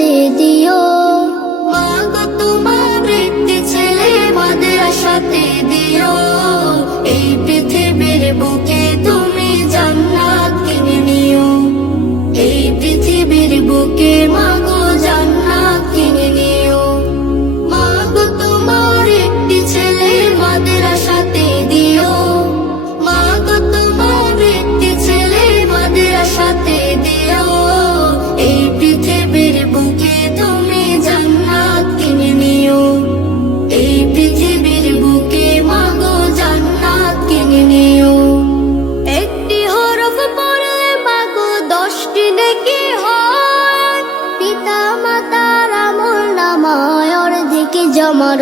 সাথে দিও। মাগো তোমার একটি ছেলে মাদ্রাসাতে দিও। এই পৃথিবীর বুকে তুমি জান্নাত কিনে নিও। এই পৃথিবীর বুকে মাগো জান্নাত কিনে নিও। মাগো তোমার একটি ছেলে মাদ্রাসাতে দিও। মাগো তোমার একটি ছেলে মাদ্রাসাতে দিও। এই পৃথিবীর বুকে তুমি জান্নাত কিনে নিও। এই পৃথিবীর বুকে মাগো জান্নাত কিনে নিও। একটি হরফ পড়লে মাগো 10টি নেকি হয়। পিতা মাতার আমল নামায় অর্ধেক জমা।